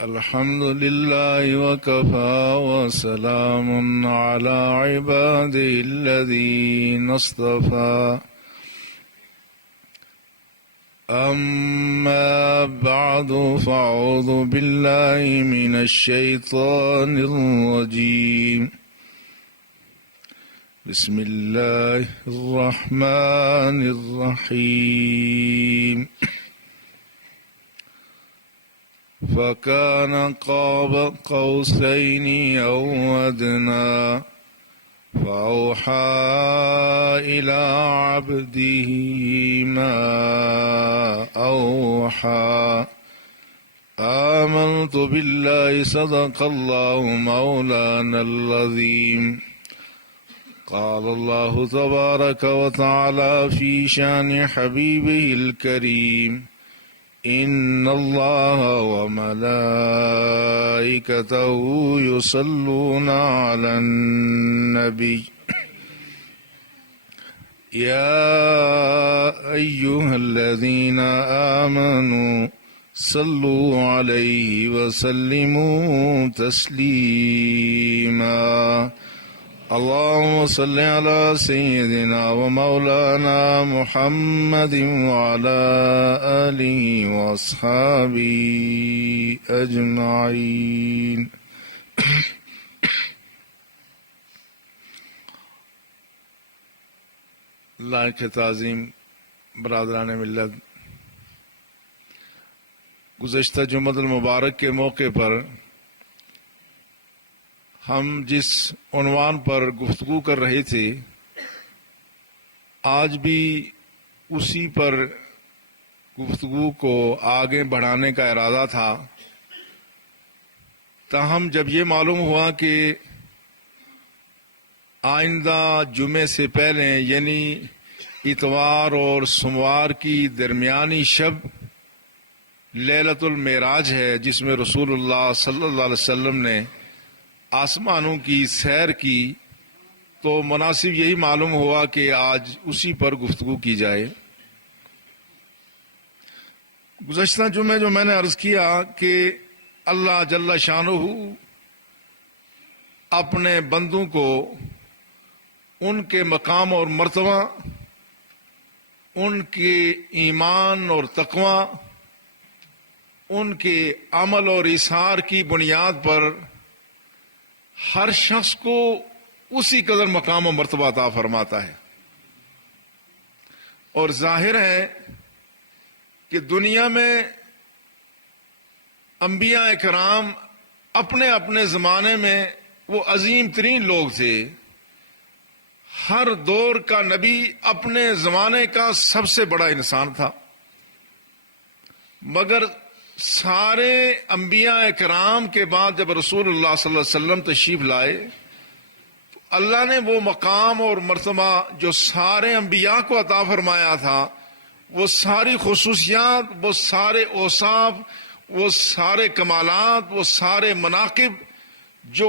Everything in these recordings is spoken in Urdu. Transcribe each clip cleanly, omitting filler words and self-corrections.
الحمد لله وكفى وسلام على عباده الذين اصطفى أما بعد فأعوذ بالله من الشيطان الرجيم بسم الله الرحمن الرحيم فكان قاب قوسين أو أدنى فأوحى إلى عبده ما أوحى آمنت بالله صدق الله مولانا العظيم قال الله تبارك وتعالى في شان حبيبه الكريم إن الله وملائكته يصلون على النبي يا أيها الذين آمنوا صلوا عليه وسلموا تسليما اللهم صل على سيدنا ومولانا محمد وعلى آله وأصحابه أجمعين لائق تعظیم برادران ملت، گزشتہ جمعۃ المبارک کے موقع پر ہم جس عنوان پر گفتگو کر رہے تھے آج بھی اسی پر گفتگو کو آگے بڑھانے کا ارادہ تھا، تاہم جب یہ معلوم ہوا کہ آئندہ جمعے سے پہلے یعنی اتوار اور سوموار کی درمیانی شب لیلۃ المعراج ہے، جس میں رسول اللہ صلی اللہ علیہ وسلم نے آسمانوں کی سیر کی، تو مناسب یہی معلوم ہوا کہ آج اسی پر گفتگو کی جائے۔ گزشتہ جمعے جو میں نے عرض کیا کہ اللہ جل شانہ اپنے بندوں کو ان کے مقام اور مرتبہ، ان کے ایمان اور تقوی، ان کے عمل اور اظہار کی بنیاد پر ہر شخص کو اسی قدر مقام و مرتبہ عطا فرماتا ہے، اور ظاہر ہے کہ دنیا میں انبیاء کرام اپنے اپنے زمانے میں وہ عظیم ترین لوگ تھے، ہر دور کا نبی اپنے زمانے کا سب سے بڑا انسان تھا، مگر سارے انبیاء کرام کے بعد جب رسول اللہ صلی اللہ علیہ وسلم تشریف لائے تو اللہ نے وہ مقام اور مرتبہ جو سارے انبیاء کو عطا فرمایا تھا، وہ ساری خصوصیات، وہ سارے اوصاف، وہ سارے کمالات، وہ سارے مناقب جو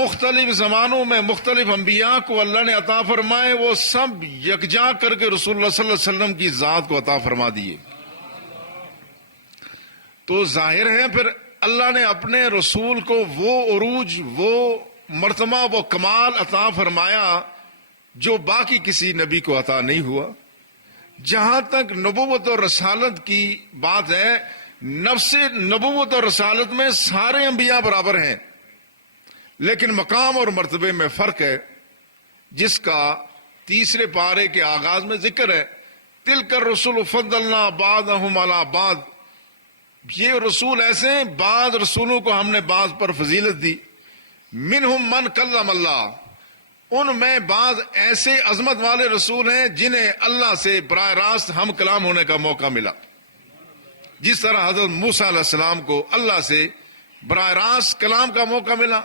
مختلف زمانوں میں مختلف انبیاء کو اللہ نے عطا فرمائے، وہ سب یکجا کر کے رسول اللہ صلی اللہ علیہ وسلم کی ذات کو عطا فرما دیے۔ تو ظاہر ہے پھر اللہ نے اپنے رسول کو وہ عروج، وہ مرتبہ، وہ کمال عطا فرمایا جو باقی کسی نبی کو عطا نہیں ہوا۔ جہاں تک نبوت اور رسالت کی بات ہے، نفس نبوت اور رسالت میں سارے انبیاء برابر ہیں، لیکن مقام اور مرتبے میں فرق ہے، جس کا تیسرے پارے کے آغاز میں ذکر ہے۔ تلک الرسل فضلنا بعضهم علی بعض، یہ رسول ایسے ہیں، بعض رسولوں کو ہم نے بعض پر فضیلت دی۔ منہم من کلم اللہ، ان میں بعض ایسے عظمت والے رسول ہیں جنہیں اللہ سے براہ راست ہم کلام ہونے کا موقع ملا، جس طرح حضرت موسیٰ علیہ السلام کو اللہ سے براہ راست کلام کا موقع ملا۔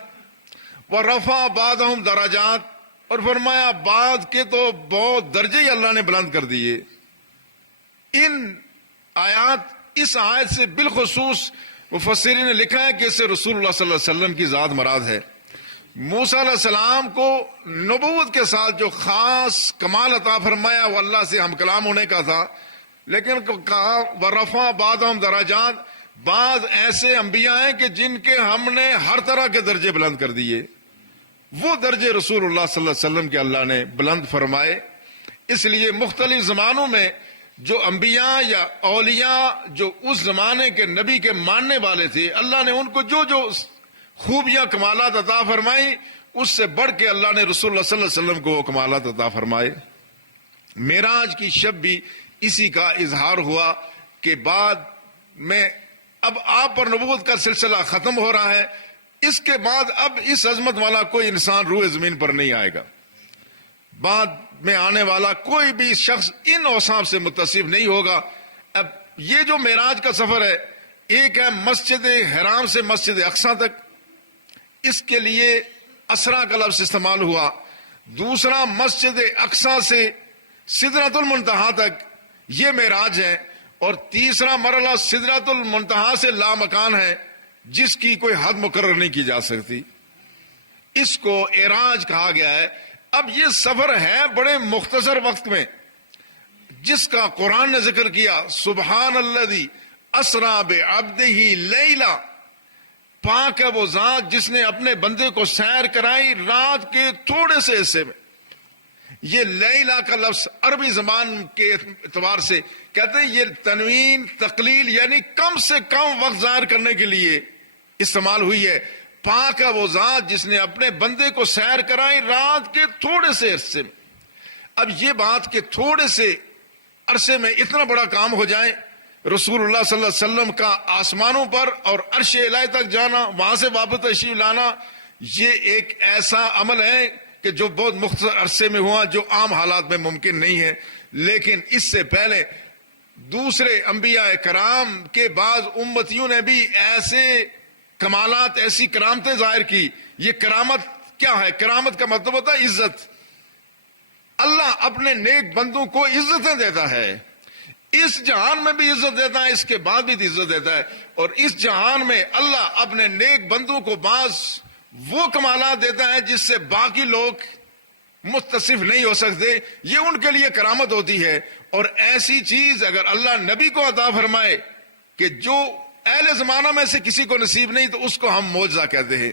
وَرَفَعَ بَعْضَهُمْ دَرَجَاتٍ، اور فرمایا بعض کے تو بہت درجے ہی اللہ نے بلند کر دیے۔ ان آیات، اس آیت سے بالخصوص مفسرین نے لکھا ہے کہ اس سے رسول اللہ صلی اللہ علیہ وسلم کی ذات مراد ہے۔ موسیٰ علیہ السلام کو نبوت کے ساتھ جو خاص کمال عطا فرمایا وہ اللہ سے ہم کلام ہونے کا تھا، لیکن کہا وَرَفَعَ بَعْضَهُمْ دَرَجَاتٍ، بعض ایسے انبیاء ہیں کہ جن کے ہم نے ہر طرح کے درجے بلند کر دیے، وہ درجے رسول اللہ صلی اللہ علیہ وسلم کے اللہ نے بلند فرمائے۔ اس لیے مختلف زمانوں میں جو انبیاء یا اولیاء جو اس زمانے کے نبی کے ماننے والے تھے، اللہ نے ان کو جو جو خوبیاں کمالات عطا فرمائی، اس سے بڑھ کے اللہ نے رسول اللہ صلی اللہ علیہ وسلم کو وہ کمالات عطا فرمائے۔ معراج کی شب بھی اسی کا اظہار ہوا کہ بعد میں اب آپ پر نبوت کا سلسلہ ختم ہو رہا ہے، اس کے بعد اب اس عظمت والا کوئی انسان روئے زمین پر نہیں آئے گا، بعد میں آنے والا کوئی بھی شخص ان اوصاف سے متصف نہیں ہوگا۔ اب یہ جو معراج کا سفر ہے، ایک ہے مسجد حرام سے مسجد اقصی تک، اس کے لیے اسرا کا لفظ استعمال ہوا، دوسرا مسجد اقصی سے سدرۃ المنتہا تک، یہ معراج ہے، اور تیسرا مرحلہ سدرۃ المنتہا سے لامکان ہے، جس کی کوئی حد مقرر نہیں کی جا سکتی، اس کو اعراج کہا گیا ہے۔ اب یہ سفر ہے بڑے مختصر وقت میں، جس کا قرآن نے ذکر کیا، سبحان الذی اسریٰ بعبدہ لیلا، پاک ہے وہ ذات جس نے اپنے بندے کو سیر کرائی رات کے تھوڑے سے حصے میں۔ یہ لیلا کا لفظ عربی زبان کے اعتبار سے کہتے ہیں، یہ تنوین تقلیل یعنی کم سے کم وقت ظاہر کرنے کے لیے استعمال ہوئی ہے۔ پاک ہے وہ ذات جس نے اپنے بندے کو سیر کرائی رات کے تھوڑے سے عرصے میں۔ اب یہ بات کہ تھوڑے سے عرصے میں اتنا بڑا کام ہو جائے، رسول اللہ صلی اللہ علیہ وسلم کا آسمانوں پر اور عرش الہی تک جانا، وہاں سے واپس تشریف لانا، یہ ایک ایسا عمل ہے کہ جو بہت مختصر عرصے میں ہوا، جو عام حالات میں ممکن نہیں ہے۔ لیکن اس سے پہلے دوسرے انبیاء کرام کے بعض امتیوں نے بھی ایسے کمالات، ایسی کرامتیں ظاہر کی۔ یہ کرامت کیا ہے؟ کرامت کا مطلب ہوتا ہے عزت۔ اللہ اپنے نیک بندوں کو عزتیں دیتا ہے، اس جہان میں بھی عزت دیتا ہے، اس کے بعد بھی عزت دیتا ہے، اور اس جہان میں اللہ اپنے نیک بندوں کو بعض وہ کمالات دیتا ہے جس سے باقی لوگ متصف نہیں ہو سکتے، یہ ان کے لیے کرامت ہوتی ہے۔ اور ایسی چیز اگر اللہ نبی کو عطا فرمائے کہ جو اہل زمانہ میں سے کسی کو نصیب نہیں، تو اس کو ہم معجزہ کہتے ہیں۔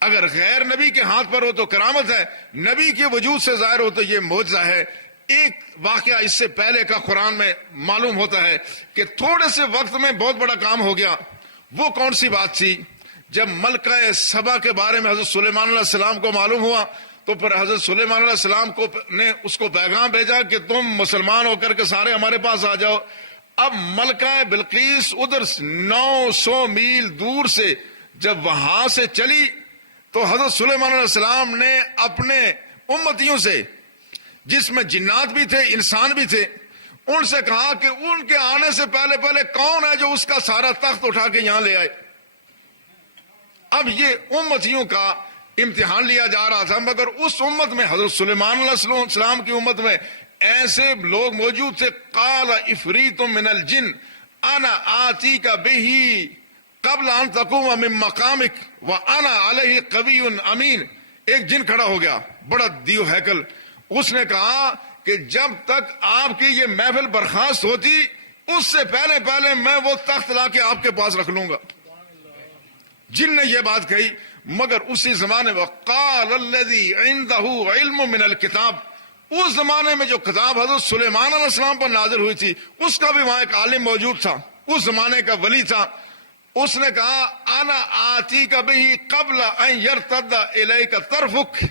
اگر غیر نبی کے ہاتھ پر ہو تو کرامت ہے، نبی کے وجود سے ظاہر ہو تو یہ معجزہ ہے۔ ایک واقعہ اس سے پہلے کا قرآن میں معلوم ہوتا ہے کہ تھوڑے سے وقت میں بہت بڑا کام ہو گیا۔ وہ کون سی بات تھی؟ جب ملکہ سبا کے بارے میں حضرت سلیمان علیہ السلام کو معلوم ہوا، تو پھر حضرت سلیمان علیہ السلام نے اس کو پیغام بھیجا کہ تم مسلمان ہو کر کے سارے ہمارے پاس آ جاؤ۔ اب ملکہ بلقیس ادھر 900 میل دور سے جب وہاں سے چلی، تو حضرت سلیمان علیہ السلام نے اپنے امتیوں سے، جس میں جنات بھی تھے انسان بھی تھے، ان سے کہا کہ ان کے آنے سے پہلے پہلے کون ہے جو اس کا سارا تخت اٹھا کے یہاں لے آئے۔ اب یہ امتیوں کا امتحان لیا جا رہا تھا، مگر اس امت میں، حضرت سلیمان علیہ السلام کی امت میں ایسے لوگ موجود تھے، قال افریت من الجن انا آتیک بہ قبل ان تقوم من مقامک وانا علیہ قوی امین۔ ایک جن کھڑا ہو گیا، بڑا دیو ہیکل، اس نے کہا کہ جب تک آپ کی یہ محفل برخاست ہوتی، اس سے پہلے پہلے میں وہ تخت لا کے آپ کے پاس رکھ لوں گا۔ جن نے یہ بات کہی، مگر اسی زمانے میں قال الذی عندہ علم من الکتاب، اس زمانے میں جو کتاب حضرت سلیمان علیہ السلام پر نازل ہوئی تھی، اس کا بھی وہاں ایک عالم موجود تھا، اس زمانے کا ولی تھا۔ اس نے کہا انا آتیک بہ قبل ان یرتد الیک طرفک،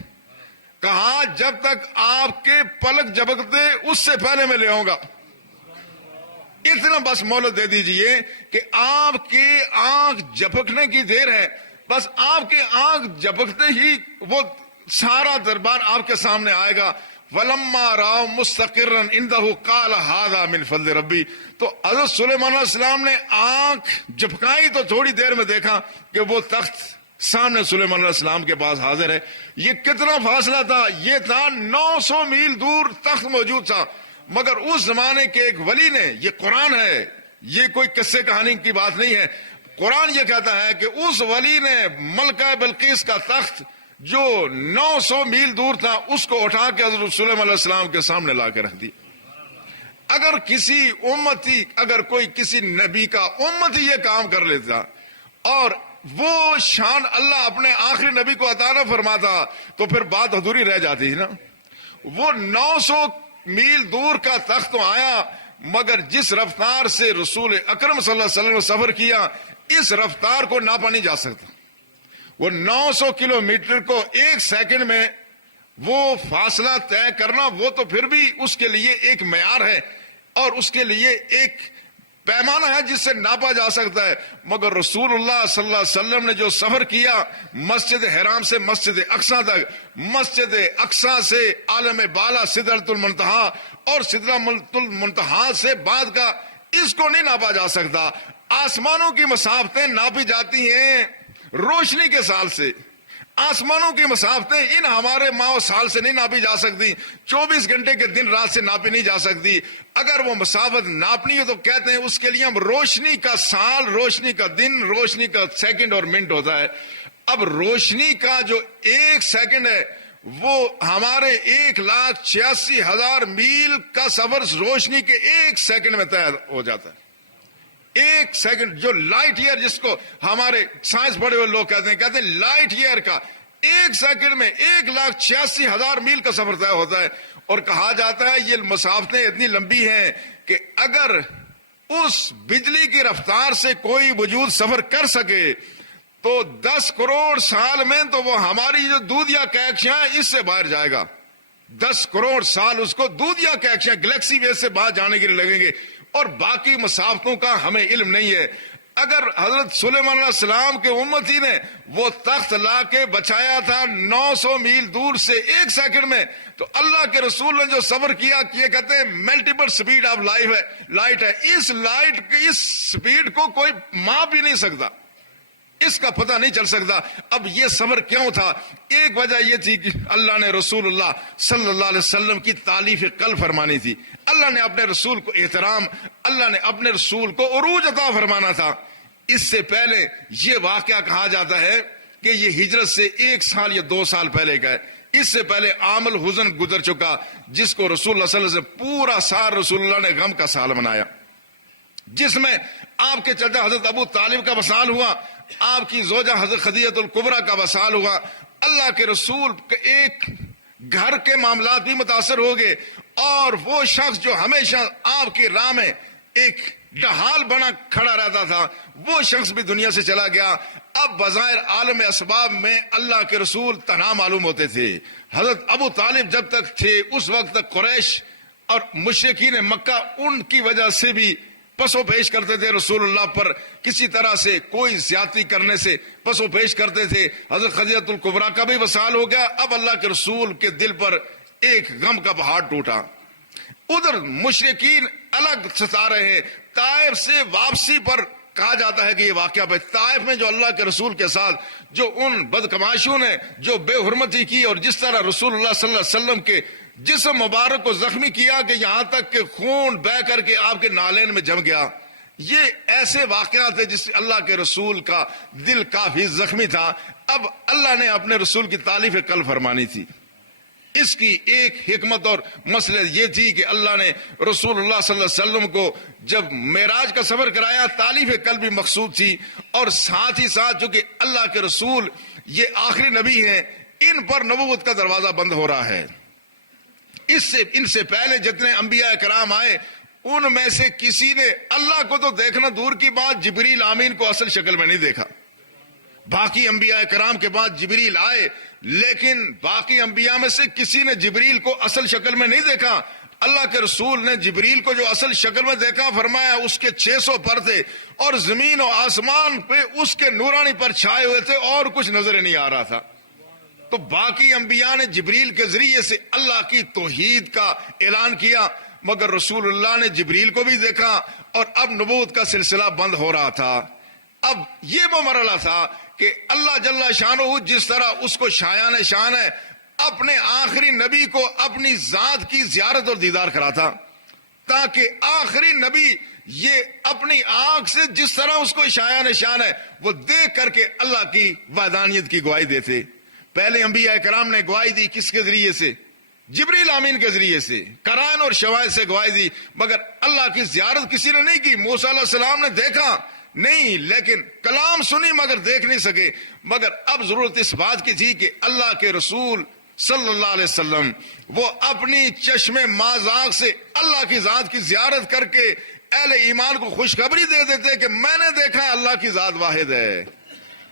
کہا جب تک آپ کے پلک جھپکتے اس سے پہلے میں لے آؤں گا۔ اتنا بس مہلت دے دیجئے کہ آپ کے آنکھ جھپکنے کی دیر ہے، بس آپ کے آنکھ جھپکتے ہی وہ سارا دربار آپ کے سامنے آئے گا۔ وَلَمَّا رَأَوْا مُسْتَقِرًّا عِنْدَهُ قَالَ هَذَا مِنْ فَضْلِ رَبِّي، تو حضرت سلیمان علیہ السلام نے آنکھ جھپکائی تو تھوڑی دیر میں دیکھا کہ وہ تخت سامنے سلیمان علیہ السلام کے پاس حاضر ہے۔ یہ کتنا فاصلہ تھا؟ یہ تھا 900 میل دور تخت موجود تھا، مگر اس زمانے کے ایک ولی نے، یہ قرآن ہے، یہ کوئی قصے کہانی کی بات نہیں ہے، قرآن یہ کہتا ہے کہ اس ولی نے ملکہ بلقیس کا تخت جو 900 میل دور تھا، اس کو اٹھا کے حضرت سلیمان علیہ السلام کے سامنے لا کے رکھ دی۔ اگر کسی امتی، اگر کوئی کسی نبی کا امتی یہ کام کر لیتا اور وہ شان اللہ اپنے آخری نبی کو عطا نہ فرماتا تو پھر بات ادھوری رہ جاتی ہے نا. وہ 900 میل دور کا تخت تو آیا، مگر جس رفتار سے رسول اکرم صلی اللہ علیہ وسلم نے سفر کیا اس رفتار کو ناپا نہیں جا سکتا. وہ 900 کلومیٹر کو ایک سیکنڈ میں وہ فاصلہ طے کرنا، وہ تو پھر بھی اس کے لیے ایک معیار ہے اور اس کے لیے ایک پیمانہ ہے جس سے ناپا جا سکتا ہے. مگر رسول اللہ صلی اللہ علیہ وسلم نے جو سفر کیا مسجد حرام سے مسجد اقصی تک، مسجد اقصی سے عالم بالا سدرۃ المنتہا اور سدرۃ المنتہا سے بعد کا، اس کو نہیں ناپا جا سکتا. آسمانوں کی مسافتیں ناپی جاتی ہیں روشنی کے سال سے، آسمانوں کی مسافتیں ان ہمارے ماہ و سال سے نہیں ناپی جا سکتی، 24 گھنٹے کے دن رات سے ناپی نہیں جا سکتی. اگر وہ مسافت ناپنی ہے تو کہتے ہیں اس کے لیے ہم روشنی کا سال، روشنی کا دن، روشنی کا سیکنڈ اور منٹ ہوتا ہے. اب روشنی کا جو ایک سیکنڈ ہے وہ ہمارے 1,86,000 میل کا سفر روشنی کے ایک سیکنڈ میں طے ہو جاتا ہے. ایک سیکنڈ، جو لائٹ ایئر جس کو ہمارے سائنس پڑھے ہوئے لوگ کہتے ہیں لائٹ ایئر کا ایک سیکنڈ میں 1,86,000 میل کا سفر طے ہوتا ہے. اور کہا جاتا ہے یہ مسافتیں اتنی لمبی ہیں کہ اگر اس بجلی کی رفتار سے کوئی وجود سفر کر سکے تو 10 کروڑ سال میں تو وہ ہماری جو دودھیا کیکشیاں ہیں اس سے باہر جائے گا. 10 کروڑ سال اس کو دودھیا کیکشیاں گلیکسی ویز سے باہر جانے کے لیے لگیں گے، اور باقی مسافتوں کا ہمیں علم نہیں ہے. اگر حضرت سلیمان علیہ السلام کے امتی نے وہ تخت لا کے بچایا تھا 900 میل دور سے ایک سیکنڈ میں، تو اللہ کے رسول نے جو سفر کیا یہ کہتے ہیں ملٹیپل سپیڈ آف لائٹ ہے. اس لائٹ کی اس سپیڈ کو کوئی ماپ بھی نہیں سکتا، اس کا پتہ نہیں چل سکتا. اب یہ سفر کیوں تھا؟ ایک وجہ یہ تھی کہ اللہ نے رسول اللہ صلی اللہ علیہ وسلم کی تعلیف قلب فرمانی تھی. اللہ نے اپنے رسول کو احترام، اللہ نے اپنے رسول کو عروج عطا فرمانا تھا. اس سے پہلے یہ واقعہ کہا جاتا ہے کہ یہ ہجرت سے 1 سال یا 2 سال پہلے کا ہے. اس سے پہلے عام الحزن گزر چکا، جس کو رسول اللہ صلی اللہ علیہ وسلم پورا سال رسول اللہ نے غم کا سال منایا، جس میں آپ کے چچا حضرت ابو طالب کا وصال ہوا، آپ کی زوجہ حضرت خدیجہ الکبریٰ کا وصال ہوا. اللہ کے رسول کے ایک گھر کے معاملات بھی متاثر ہو گئے، اور وہ شخص جو ہمیشہ آپ کی راہ میں ایک ڈھال بنا کھڑا رہتا تھا وہ شخص بھی دنیا سے چلا گیا. اب بظاہر عالم اسباب میں اللہ کے رسول تنہا معلوم ہوتے تھے. حضرت ابو طالب جب تک تھے اس وقت تک قریش اور مشرکین مکہ ان کی وجہ سے بھی پسو پیش کرتے تھے، رسول اللہ پر کسی طرح سے کوئی زیادتی کرنے سے پسو پیش کرتے تھے. حضرت خدیجہ الکبریٰ کا بھی وصال ہو گیا. اب اللہ کے رسول کے دل پر ایک غم کا پہاڑ ٹوٹا. ادھر مشرکین الگ ستا رہے ہیں. طائف سے واپسی پر کہا جاتا ہے کہ یہ واقعہ طائف میں جو اللہ کے رسول کے ساتھ جو ان بدکماشوں نے جو بے حرمتی کی اور جس طرح رسول اللہ صلی اللہ علیہ وسلم کے جسم مبارک کو زخمی کیا کہ یہاں تک کہ خون بہ کر کے آپ کے نالین میں جم گیا، یہ ایسے واقعات ہیں جس سے اللہ کے رسول کا دل کافی زخمی تھا. اب اللہ نے اپنے رسول کی تعلیف قلب فرمانی تھی. اس کی ایک حکمت اور مسئلہ یہ تھی کہ اللہ نے رسول اللہ صلی اللہ علیہ وسلم کو جب معراج کا سفر کرایا تعلیف قلب بھی مقصود تھی، اور ساتھ ہی ساتھ جو کہ اللہ کے رسول یہ آخری نبی ہیں ان پر نبوت کا دروازہ بند ہو رہا ہے. ان سے پہلے جتنے انبیاء کرام آئے ان میں سے کسی نے اللہ کو تو دیکھنا دور کی بات جبریل آمین کو اصل شکل میں نہیں دیکھا. باقی انبیاء کرام کے بعد جبریل آئے، لیکن باقی انبیاء میں سے کسی نے جبریل کو اصل شکل میں نہیں دیکھا. اللہ کے رسول نے جبریل کو جو اصل شکل میں دیکھا فرمایا اس کے 600 پر تھے اور زمین و آسمان پہ اس کے نورانی پر چھائے ہوئے تھے اور کچھ نظر نہیں آ رہا تھا. تو باقی انبیاء نے جبریل کے ذریعے سے اللہ کی توحید کا اعلان کیا، مگر رسول اللہ نے جبریل کو بھی دیکھا اور اب نبوت کا سلسلہ بند ہو رہا تھا. اب یہ وہ مرحلہ تھا کہ اللہ جل شانہ جس طرح اس کو شایان شان ہے اپنے آخری نبی کو اپنی ذات کی زیارت اور دیدار کراتا، تاکہ آخری نبی یہ اپنی آنکھ سے جس طرح اس کو شایان شان ہے وہ دیکھ کر کے اللہ کی وحدانیت کی گواہی دیتے. پہلے انبیاء کرام نے گواہی دی کس کے ذریعے سے؟ جبریل امین کے ذریعے سے قرائن اور شواہد سے گواہی دی، مگر اللہ کی زیارت کسی نے نہیں کی۔ موسیٰ علیہ السلام نے دیکھا نہیں، لیکن کلام سنی مگر دیکھ نہیں سکے۔ مگر اب ضرورت اس بات کی تھی کہ اللہ کے رسول صلی اللہ علیہ وسلم وہ اپنی چشم مازاغ سے اللہ کی ذات کی زیارت کر کے اہل ایمان کو خوشخبری دے دیتے کہ میں نے دیکھا اللہ کی ذات واحد ہے،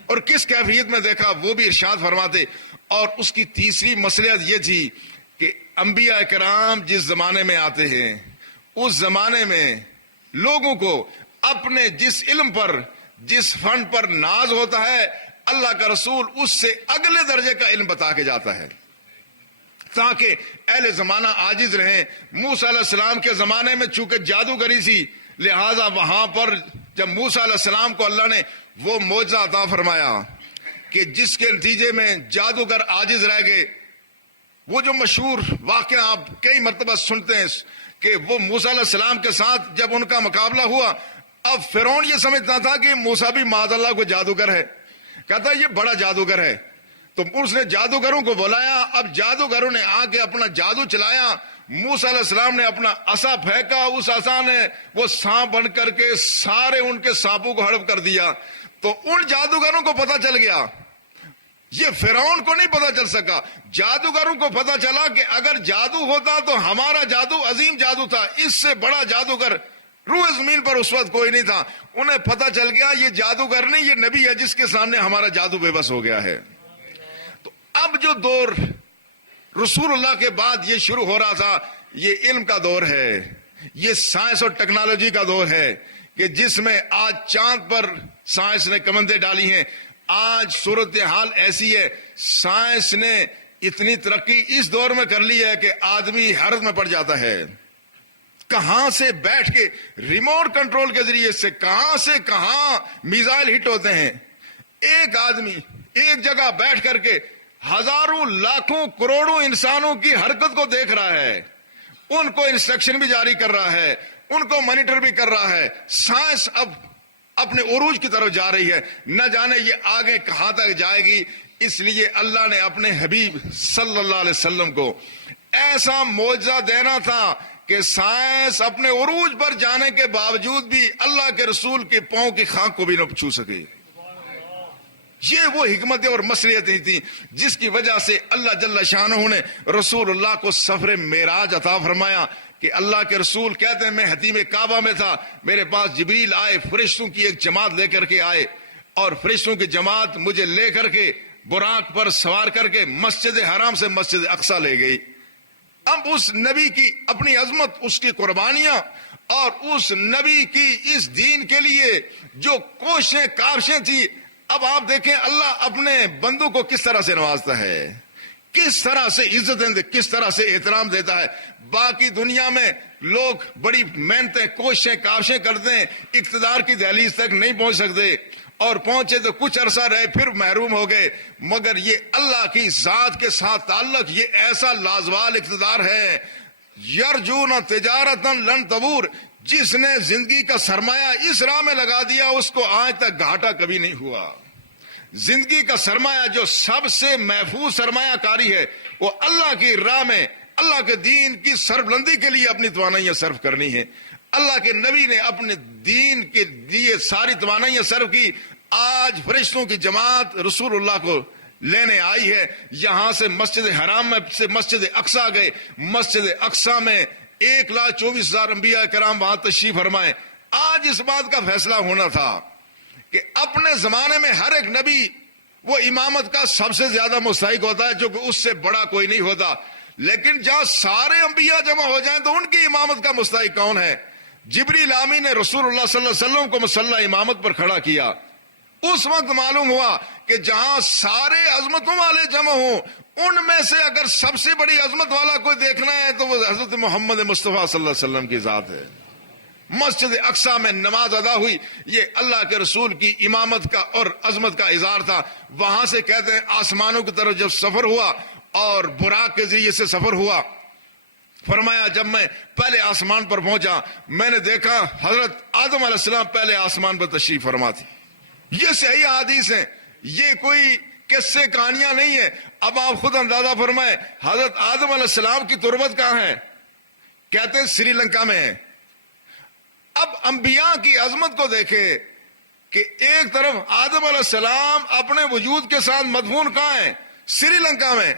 اور کس کیفیت میں دیکھا وہ بھی ارشاد فرماتے۔ اور اس کی تیسری مصلحت یہ تھی کہ انبیاء کرام جس زمانے میں آتے ہیں اس زمانے میں لوگوں کو اپنے جس علم پر، جس فن پر ناز ہوتا ہے، اللہ کا رسول اس سے اگلے درجے کا علم بتا کے جاتا ہے تاکہ اہل زمانہ عاجز رہیں۔ موسیٰ علیہ السلام کے زمانے میں چونکہ جادوگری تھی، لہذا وہاں پر جب موسیٰ علیہ السلام کو اللہ نے وہ معجزہ عطا فرمایا کہ جس کے نتیجے میں جادوگر عاجز رہ گئے، وہ جو مشہور واقعہ آپ کئی مرتبہ سنتے ہیں کہ وہ موسیٰ علیہ السلام کے ساتھ جب ان کا مقابلہ ہوا، اب فرعون یہ سمجھتا تھا کہ موسیٰ بھی معاذ اللہ کو جادوگر ہے، کہتا یہ بڑا جادوگر ہے، تو اس نے جادوگروں کو بلایا۔ اب جادوگروں نے آ کے اپنا جادو چلایا، موسیٰ علیہ السلام نے اپنا عصا پھینکا، اس عصا نے وہ سانپ بن کر کے سارے ان کے سانپوں کو ہڑپ کر دیا۔ تو ان جادوگروں کو پتا چل گیا، یہ فرعون کو نہیں پتا چل سکا، جادوگروں کو پتا چلا کہ اگر جادو ہوتا تو ہمارا جادو عظیم جادو تھا، اس سے بڑا جادوگر روح زمین پر اس وقت کوئی نہیں تھا۔ انہیں پتا چل گیا یہ جادوگر نہیں، یہ نبی ہے جس کے سامنے ہمارا جادو بے بس ہو گیا ہے۔ تو اب جو دور رسول اللہ کے بعد یہ شروع ہو رہا تھا، یہ علم کا دور ہے، یہ سائنس اور ٹیکنالوجی کا دور ہے کہ جس میں آج چاند پر سائنس نے کمندیں ڈالی ہیں۔ آج صورتحال ایسی ہے، سائنس نے اتنی ترقی اس دور میں کر لی ہے کہ آدمی حیرت میں پڑ جاتا ہے، کہاں سے بیٹھ کے ریموٹ کنٹرول کے ذریعے سے کہاں سے کہاں میزائل ہٹ ہوتے ہیں۔ ایک آدمی ایک جگہ بیٹھ کر کے ہزاروں لاکھوں کروڑوں انسانوں کی حرکت کو دیکھ رہا ہے، ان کو انسٹرکشن بھی جاری کر رہا ہے، ان کو مانیٹر بھی کر رہا ہے۔ سائنس اب اپنے عروج کی طرف جا رہی ہے، نہ جانے یہ آگے کہاں تک جائے گی۔ اس لیے اللہ نے اپنے حبیب صلی اللہ علیہ وسلم کو ایسا معجزہ دینا تھا کہ سائنس اپنے عروج پر جانے کے باوجود بھی اللہ کے رسول کے پاؤں کی خاک کو بھی نہ چھو سکے۔ یہ وہ حکمتیں اور مصلحتیں تھیں جس کی وجہ سے اللہ جل شانہ نے رسول اللہ کو سفر معراج عطا فرمایا کہ اللہ کے رسول کہتے ہیں میں حتیم کعبہ میں تھا، میرے پاس جبریل آئے، فرشتوں کی ایک جماعت لے کر کے آئے، اور فرشتوں کی جماعت مجھے لے کر کے براق پر سوار کر کے مسجد حرام سے مسجد اقصی لے گئی۔ اب اس نبی کی اپنی عظمت، اس کی قربانیاں اور اس نبی کی اس دین کے لیے جو کوششیں کاوشیں تھیں، اب آپ دیکھیں اللہ اپنے بندوں کو کس طرح سے نوازتا ہے، کس طرح سے عزت دے، کس طرح سے احترام دیتا ہے۔ باقی دنیا میں لوگ بڑی محنتیں کوششیں کاوشیں کرتے ہیں، اقتدار کی دہلیز تک نہیں پہنچ سکتے، اور پہنچے تو کچھ عرصہ رہے پھر محروم ہو گئے۔ مگر یہ اللہ کی ذات کے ساتھ تعلق یہ ایسا لازوال اقتدار ہے، یرجون تجارتا لن تبور، جس نے زندگی کا سرمایہ اس راہ میں لگا دیا اس کو آج تک گھاٹا کبھی نہیں ہوا۔ زندگی کا سرمایہ جو سب سے محفوظ سرمایہ کاری ہے وہ اللہ کی راہ میں اللہ کے دین کی سربلندی کے لیے اپنی توانائیاں صرف کرنی ہے۔ اللہ کے نبی نے اپنے دین کے لیے ساری توانائیاں صرف کی۔ آج فرشتوں کی جماعت رسول اللہ کو لینے آئی ہے، یہاں سے مسجد حرام میں سے مسجد اقصی گئے، مسجد اقصی میں 1,24,000 انبیاء کرام وہاں تشریف فرمائے۔ آج اس بات کا فیصلہ ہونا تھا کہ اپنے زمانے میں ہر ایک نبی وہ امامت کا سب سے زیادہ مستحق ہوتا ہے، جو کہ اس سے بڑا کوئی نہیں ہوتا، لیکن جہاں سارے انبیاء جمع ہو جائیں تو ان کی امامت کا مستحق کون ہے؟ جبریل امین نے رسول اللہ صلی اللہ علیہ وسلم کو مصلی امامت پر کھڑا کیا۔ اس وقت معلوم ہوا کہ جہاں سارے عظمتوں والے جمع ہوں، ان میں سے اگر سب سے بڑی عظمت والا کوئی دیکھنا ہے تو وہ حضرت محمد مصطفیٰ صلی اللہ علیہ وسلم کی ذات ہے۔ مسجد اقصی میں نماز ادا ہوئی، یہ اللہ کے رسول کی امامت کا اور عظمت کا اظہار تھا۔ وہاں سے کہتے ہیں آسمانوں کی طرف جب سفر ہوا اور براق کے ذریعے سے سفر ہوا، فرمایا جب میں پہلے آسمان پر پہنچا میں نے دیکھا حضرت آدم علیہ السلام پہلے آسمان پر تشریف فرما تھی۔ یہ صحیح حدیث ہے، یہ کوئی قصے کہانیاں نہیں ہیں. اب آپ خود اندازہ فرمائیں حضرت آدم علیہ السلام کی تربت کہاں ہے؟ کہتے ہیں سری لنکا میں ہے. اب انبیاء کی عظمت کو دیکھیں کہ ایک طرف آدم علیہ السلام اپنے وجود کے ساتھ مدفون کہاں ہیں؟ سری لنکا میں.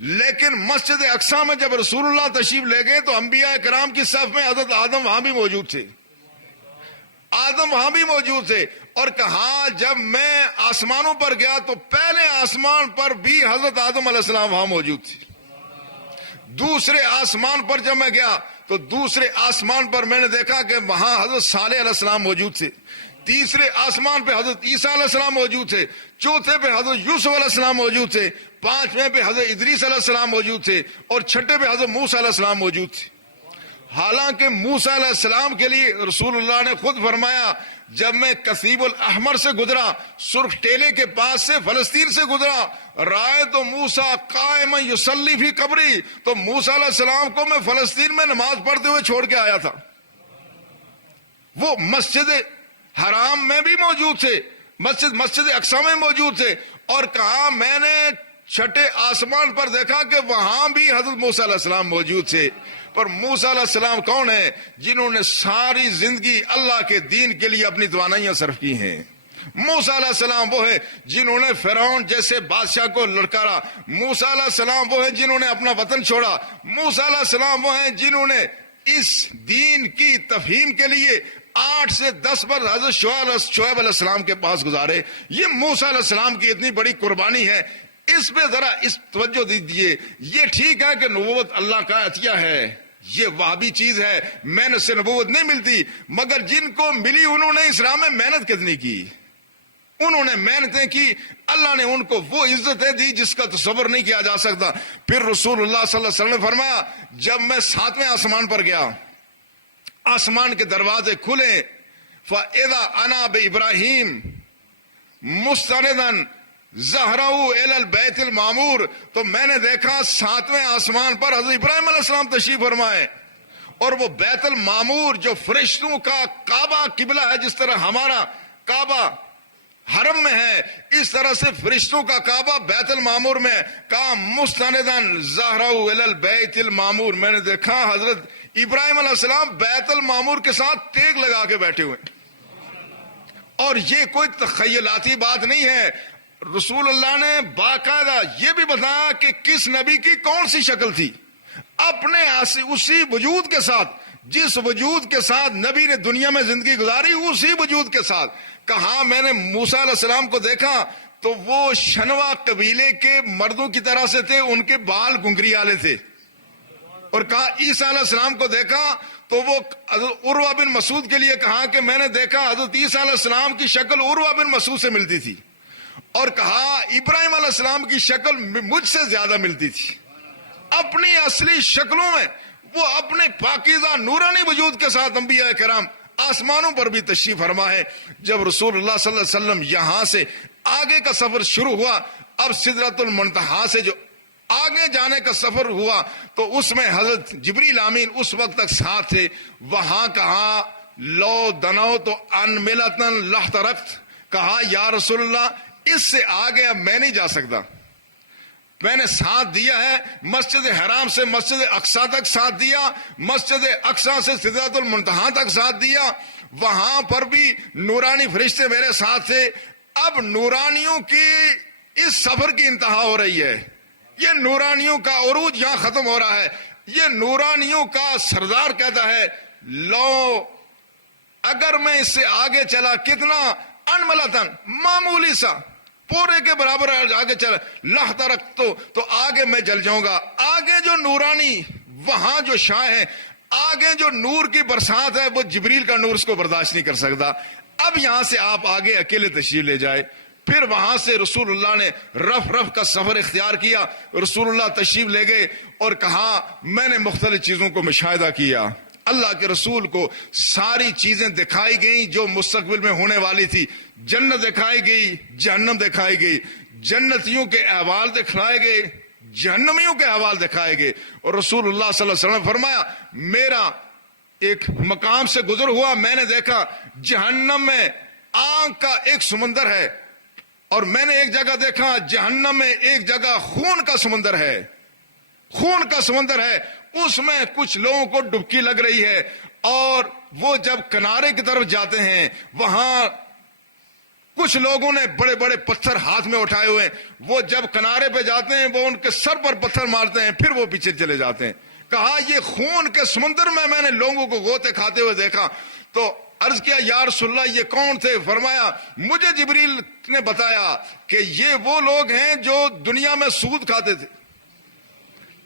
لیکن مسجد اقصی میں جب رسول اللہ تشریف لے گئے تو انبیاء کرام کی صف میں حضرت آدم وہاں بھی موجود تھے. آدم وہاں بھی موجود تھے. اور کہا جب میں آسمانوں پر گیا تو پہلے آسمان پر بھی حضرت آدم علیہ السلام وہاں موجود تھے. دوسرے آسمان پر جب میں گیا تو دوسرے آسمان پر میں نے دیکھا کہ وہاں حضرت صالح علیہ السلام موجود تھے. تیسرے آسمان پہ حضرت عیسیٰ علیہ السلام موجود تھے. چوتھے پہ حضرت یوسف علیہ السلام موجود تھے. پانچویں پہ حضرت ادریس علیہ السلام موجود تھے. اور چھٹے پہ حضرت موسیٰ علیہ السلام موجود تھے. حالانکہ موسیٰ علیہ السلام کے لیے رسول اللہ نے خود فرمایا جب میں کثیب الاحمر سے گزرا, سرخ ٹیلے کے پاس سے فلسطین سے گزرا, رائے تو موسیٰ قائما یصلی فی قبری, تو موسیٰ علیہ السلام کو میں فلسطین میں نماز پڑھتے ہوئے چھوڑ کے آیا تھا. وہ مسجد حرام میں بھی موجود تھے, مسجد اقصی میں موجود تھے. اور کہا میں نے چھٹے آسمان پر دیکھا کہ وہاں بھی حضرت موسیٰ علیہ السلام موجود تھے. پر موسیٰ علیہ السلام کون ہیں؟ جنہوں نے ساری زندگی اللہ کے دین کے لیے اپنی توانائیاں صرف کی ہیں. موسیٰ علیہ السلام وہ ہیں جنہوں نے فرعون جیسے بادشاہ کو للکارا. موسیٰ علیہ السلام وہ ہیں جنہوں نے اپنا وطن چھوڑا. موسیٰ علیہ السلام وہ ہیں جنہوں نے اس دین کی تفہیم کے لیے 8 سے 10 برس حضرت شعیب علیہ السلام کے پاس گزارے. یہ موسیٰ علیہ السلام کی اتنی بڑی قربانی ہے. اس پہ ذرا اس توجہ دیجیے. یہ ٹھیک ہے کہ نبوت اللہ کا عطیہ ہے, یہ وہابی چیز ہے, محنت سے نبوت نہیں ملتی, مگر جن کو ملی انہوں نے اسلام میں محنت کتنی کی, انہوں نے محنتیں کی, اللہ نے ان کو وہ عزتیں دی جس کا تصور نہیں کیا جا سکتا. پھر رسول اللہ صلی اللہ علیہ وسلم نے فرمایا جب میں 7ویں آسمان پر گیا, آسمان کے دروازے کھلے, فَإِذَا أَنَا بِإِبْرَاهِيمَ مُسْتَنِدًا زہرہو الی البیت المعمور, تو میں نے دیکھا 7ویں آسمان پر حضرت ابراہیم علیہ السلام تشریف فرمائے. اور وہ بیت المعمور جو فرشتوں کا کعبہ قبلہ ہے, جس طرح ہمارا کعبہ حرم میں ہے اس طرح سے فرشتوں کا کعبہ بیت المعمور میں. کہا مستندن زہرہو الی البیت المعمور, میں نے دیکھا حضرت ابراہیم علیہ السلام بیت المعمور کے ساتھ ٹیک لگا کے بیٹھے ہوئے. اور یہ کوئی تخیلاتی بات نہیں ہے, رسول اللہ نے باقاعدہ یہ بھی بتایا کہ کس نبی کی کون سی شکل تھی. اپنے اسی وجود کے ساتھ, جس وجود کے ساتھ نبی نے دنیا میں زندگی گزاری, اسی وجود کے ساتھ. کہا میں نے موسیٰ علیہ السلام کو دیکھا تو وہ شنوا قبیلے کے مردوں کی طرح سے تھے, ان کے بال گنگری والے تھے. اور کہا عیسیٰ علیہ السلام کو دیکھا تو وہ عروہ بن مسعود کے لیے کہا کہ میں نے دیکھا حضرت عیسیٰ علیہ السلام کی شکل عروہ بن مسعود سے ملتی تھی. اور کہا ابراہیم علیہ السلام کی شکل مجھ سے زیادہ ملتی تھی. اپنی اصلی شکلوں میں وہ اپنے پاکیزہ نورانی وجود کے ساتھ انبیاء کرام آسمانوں پر بھی تشریف فرما ہے. جب رسول اللہ صلی اللہ علیہ وسلم یہاں سے آگے کا سفر شروع ہوا, اب سدرۃ المنتہا سے جو آگے جانے کا سفر ہوا تو اس میں حضرت جبریل امین اس وقت تک ساتھ تھے. وہاں کہا لو دنو تو ان ملتن لحترقت, کہا یا رسول اللہ اس سے آگے اب میں نہیں جا سکتا. میں نے ساتھ دیا ہے, مسجد حرام سے مسجد اقصی تک ساتھ دیا, مسجد اقصی سے سدرۃ المنتہا تک ساتھ دیا, وہاں پر بھی نورانی فرشتے میرے ساتھ تھے. اب نورانیوں کی اس سفر کی انتہا ہو رہی ہے, یہ نورانیوں کا عروج یہاں ختم ہو رہا ہے. یہ نورانیوں کا سردار کہتا ہے لو اگر میں اس سے آگے چلا, کتنا انملتن معمولی سا پورے کے برابر آگے چلا, لحترقت تو آگے میں جل جاؤں گا. آگے جو نورانی وہاں جو شاہ ہے, آگے جو نور کی برسات ہے وہ جبریل کا نور اس کو برداشت نہیں کر سکتا. اب یہاں سے آپ آگے اکیلے تشریف لے جائے. پھر وہاں سے رسول اللہ نے رف کا سفر اختیار کیا. رسول اللہ تشریف لے گئے اور کہا میں نے مختلف چیزوں کو مشاہدہ کیا. اللہ کے رسول کو ساری چیزیں دکھائی گئیں جو مستقبل میں ہونے والی تھی. جنت دکھائی گئی, جہنم دکھائی گئی, جنتیوں کے احوال دکھائے گئے, جہنمیوں کے احوال دکھائے گئے. اور رسول اللہ صلی اللہ علیہ وسلم نے فرمایا میرا ایک مقام سے گزر ہوا, میں نے دیکھا جہنم میں آگ کا ایک سمندر ہے, اور میں نے ایک جگہ دیکھا جہنم میں ایک جگہ خون کا سمندر ہے، خون کا سمندر ہے، اس میں کچھ لوگوں کو ڈبکی لگ رہی ہے، اور وہ جب کنارے کی طرف جاتے ہیں وہاں کچھ لوگوں نے بڑے بڑے پتھر ہاتھ میں اٹھائے ہوئے، وہ جب کنارے پہ جاتے ہیں وہ ان کے سر پر پتھر مارتے ہیں، پھر وہ پیچھے چلے جاتے ہیں۔ کہا یہ خون کے سمندر میں نے لوگوں کو غوطے کھاتے ہوئے دیکھا۔ تو عرض کیا یا رسول اللہ یہ کون تھے؟ فرمایا مجھے جبریل نے بتایا کہ یہ وہ لوگ ہیں جو دنیا میں سود کھاتے تھے۔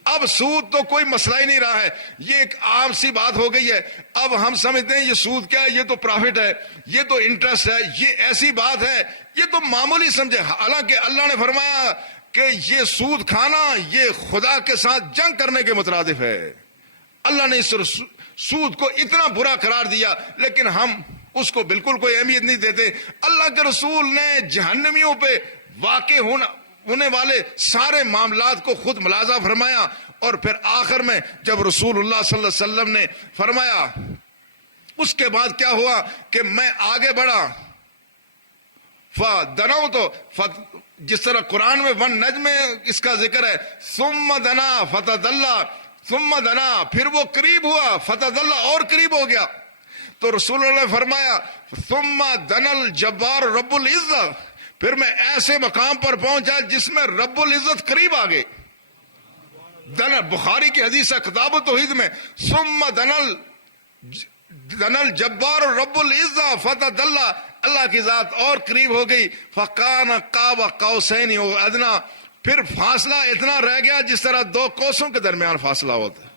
اب سود تو کوئی مسئلہ ہی نہیں رہا ہے، یہ ایک عام سی بات ہو گئی ہے۔ اب ہم سمجھتے ہیں یہ سود کیا ہے، یہ تو پرافٹ ہے، یہ تو انٹرسٹ ہے، یہ ایسی بات ہے، یہ تو معمولی سمجھے۔ حالانکہ اللہ نے فرمایا کہ یہ سود کھانا یہ خدا کے ساتھ جنگ کرنے کے مترادف ہے۔ اللہ نے اس سود کو اتنا برا قرار دیا، لیکن ہم اس کو بالکل کوئی اہمیت نہیں دیتے۔ اللہ کے رسول نے جہنمیوں پہ واقع ہونے والے سارے معاملات کو خود ملاحظہ فرمایا، اور پھر آخر میں جب رسول اللہ صلی اللہ علیہ وسلم نے فرمایا، اس کے بعد کیا ہوا کہ میں آگے بڑھا، فدنو تو جس طرح قرآن میں ون نجم میں اس کا ذکر ہے، ثم دنا فتدلّا، ثم دنا، پھر وہ قریب ہوا، فتدلّا، اور قریب ہو گیا۔ تو رسول اللہ نے فرمایا ثم دنا الجبار رب العزت، پھر میں ایسے مقام پر پہنچا جس میں رب العزت قریب آ گئے۔ بخاری کی حدیث ہے کتاب التوحید میں، ثم دنا الجبار رب العزت فتدلّا، اللہ کی ذات اور قریب ہو گئی، فکان قاب قوسین او ادنا، پھر فاصلہ اتنا رہ گیا جس طرح دو قوسوں کے درمیان فاصلہ ہوتا ہے،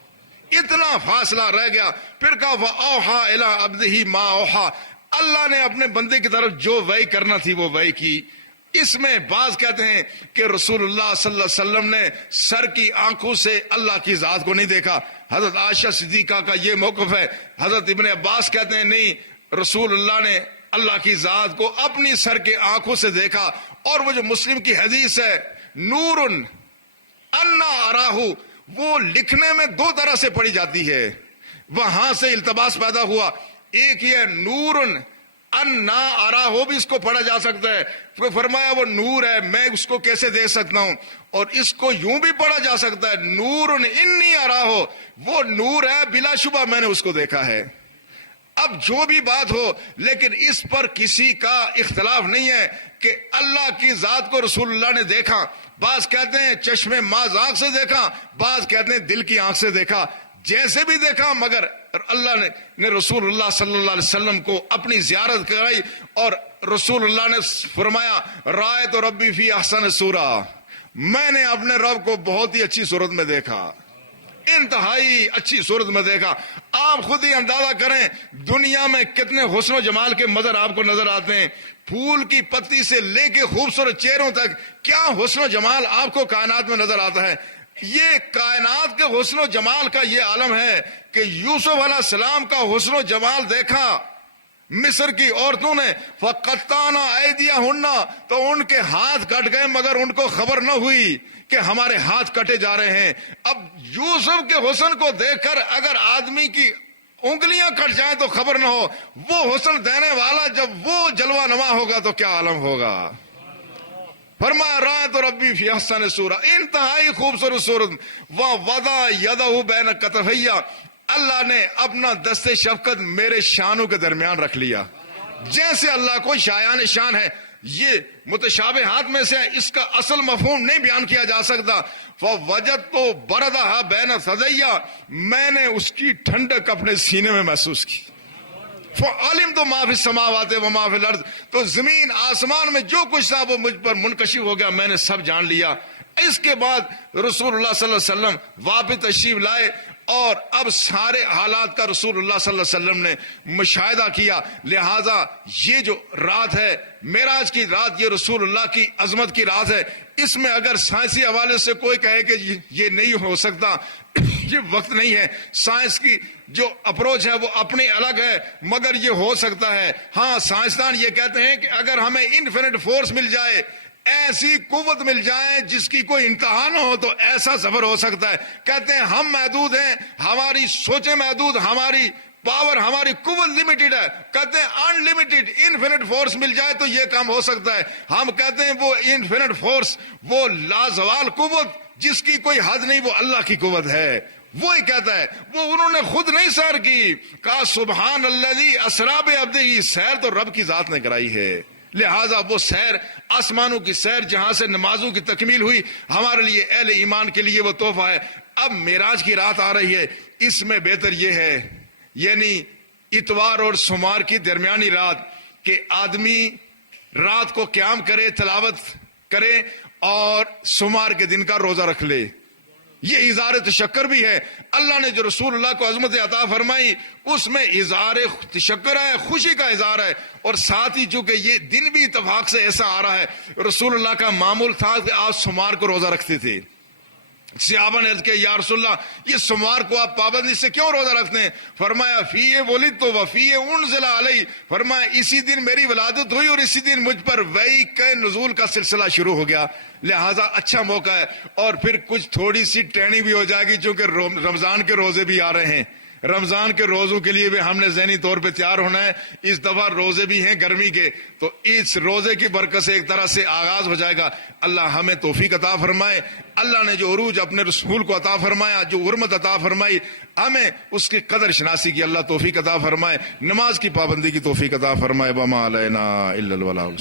اتنا فاصلہ رہ گیا۔ پھر کہا فاوحا الی عبدہ ما اوحا، اللہ نے اپنے بندے کی طرف جو وحی کرنا تھی وہ وحی کی۔ اس میں بعض کہتے ہیں کہ رسول اللہ صلی اللہ علیہ وسلم نے سر کی آنکھوں سے اللہ کی ذات کو نہیں دیکھا، حضرت عائشہ صدیقہ کا یہ موقف ہے۔ حضرت ابن عباس کہتے ہیں نہیں، رسول اللہ نے اللہ کی ذات کو اپنی سر کے آنکھوں سے دیکھا۔ اور وہ جو مسلم کی حدیث ہے نور انا اراہ، وہ لکھنے میں دو طرح سے پڑھی جاتی ہے، وہاں سے التباس پیدا ہوا۔ ایک یہ نور انا اراہ بھی اس کو پڑھا جا سکتا ہے، تو فرمایا وہ نور ہے، میں اس کو کیسے دیکھ سکتا ہوں، اور اس کو یوں بھی پڑھا جا سکتا ہے نور انی اراہ، وہ نور ہے بلا شبہ میں نے اس کو دیکھا ہے۔ اب جو بھی بات ہو، لیکن اس پر کسی کا اختلاف نہیں ہے کہ اللہ کی ذات کو رسول اللہ نے دیکھا۔ بعض کہتے ہیں چشم ماز آنکھ سے دیکھا، بعض کہتے ہیں دل کی آنکھ سے دیکھا، جیسے بھی دیکھا، مگر اللہ نے رسول اللہ صلی اللہ علیہ وسلم کو اپنی زیارت کرائی، اور رسول اللہ نے فرمایا رأیت ربی فی احسن صورہ، میں نے اپنے رب کو بہت ہی اچھی صورت میں دیکھا، انتہائی اچھی صورت میں دیکھا۔ آپ خود ہی اندازہ کریں دنیا میں کتنے حسن و جمال کے منظر آپ کو نظر آتے ہیں، پھول کی پتی سے لے کے خوبصورت چہروں تک کیا حسن و جمال آپ کو کائنات میں نظر آتا ہے۔ یہ کائنات کے حسن و جمال کا یہ عالم ہے کہ یوسف علیہ السلام کا حسن و جمال دیکھا مصر کی عورتوں نے، فقطعنا ایدیہن، تو ان کے ہاتھ کٹ گئے مگر ان کو خبر نہ ہوئی کہ ہمارے ہاتھ کٹے جا رہے ہیں۔ اب یوسف کے حسن کو دیکھ کر اگر آدمی کی انگلیاں کٹ جائیں تو خبر نہ ہو، وہ حسن دینے والا جب وہ جلوہ نما ہوگا تو کیا عالم ہوگا۔ فرمایا رأیت ربی فی احسن صورہ، انتہائی خوبصورت صورت، ووضع یدہ بین کتفیہ، اللہ نے اپنا دست شفقت میرے شانوں کے درمیان رکھ لیا، جیسے اللہ کو شایان شان ہے۔ یہ متشابہات میں سے اس کا اصل مفہوم نہیں بیان کیا جا سکتا۔ فوجدت بردھا بین ثدیہ، میں نے اس کی ٹھنڈک اپنے سینے میں محسوس کی۔ فعلمت ما فی السماوات و ما فی الارض، تو زمین آسمان میں جو کچھ تھا وہ مجھ پر منکشف ہو گیا، میں نے سب جان لیا۔ اس کے بعد رسول اللہ صلی اللہ علیہ وسلم واپس تشریف لائے، اور اب سارے حالات کا رسول اللہ صلی اللہ علیہ وسلم نے مشاہدہ کیا۔ لہذا یہ جو رات ہے معراج کی رات، یہ رسول اللہ کی عظمت کی رات ہے۔ اس میں اگر سائنسی حوالے سے کوئی کہے کہ یہ نہیں ہو سکتا، یہ وقت نہیں ہے، سائنس کی جو اپروچ ہے وہ اپنی الگ ہے، مگر یہ ہو سکتا ہے۔ ہاں سائنسدان یہ کہتے ہیں کہ اگر ہمیں انفینٹ فورس مل جائے، ایسی قوت مل جائے جس کی کوئی انتہا نہ ہو، تو ایسا سفر ہو سکتا ہے۔ کہتے ہیں ہم محدود ہیں، ہماری سوچیں محدود، ہماری پاور ہماری قوت لمیٹڈ ہے. کہتے ہیں ان لمیٹڈ انفینٹ فورس مل جائے تو یہ کام ہو سکتا ہے. ہم کہتے ہیں وہ انفینٹ فورس، وہ لازوال قوت جس کی کوئی حد نہیں، وہ اللہ کی قوت ہے. وہی کہتا ہے، وہ انہوں نے خود نہیں سیر کی. کہا سبحان الذی اسریٰ بعبدہ، سیر تو رب کی ذات نے کرائی ہے. لہذا وہ سیر، آسمانوں کی سیر جہاں سے نمازوں کی تکمیل ہوئی، ہمارے لیے اہل ایمان کے لیے وہ تحفہ ہے. اب معراج کی رات آ رہی ہے، اس میں بہتر یہ ہے، یعنی اتوار اور سوموار کی درمیانی رات، کہ آدمی رات کو قیام کرے، تلاوت کرے اور سوموار کے دن کا روزہ رکھ لے. یہ اظہار تشکر بھی ہے. اللہ نے جو رسول اللہ کو عظمت عطا فرمائی اس میں اظہار تشکر ہے، خوشی کا اظہار ہے. اور ساتھ ہی چونکہ یہ دن بھی اتفاق سے ایسا آ رہا ہے، رسول اللہ کا معمول تھا کہ آپ سوموار کو روزہ رکھتے تھے. صحابہ نے عرض کیا یا رسول اللہ یہ سوموار کو آپ پابندی سے کیوں روزہ رکھتے ہیں؟ فرمایا فیہ ولدت و فیہ انزل علی، فرمایا اسی دن میری ولادت ہوئی اور اسی دن مجھ پر وحی کے نزول کا سلسلہ شروع ہو گیا. لہٰذا اچھا موقع ہے. اور پھر کچھ تھوڑی سی ٹریننگ بھی ہو جائے گی، چونکہ رمضان کے روزے بھی آ رہے ہیں. رمضان کے روزوں کے لیے بھی ہم نے ذہنی طور پہ تیار ہونا ہے. اس دفعہ روزے بھی ہیں گرمی کے، تو اس روزے کی برکت سے ایک طرح سے آغاز ہو جائے گا. اللہ ہمیں توفیق عطا فرمائے. اللہ نے جو عروج اپنے رسول کو عطا فرمایا، جو حرمت عطا فرمائی، ہمیں اس کی قدر شناسی کی اللہ توفیق عطا فرمائے. نماز کی پابندی کی توفیق عطا فرمائے. وما علینا الا البلاغ.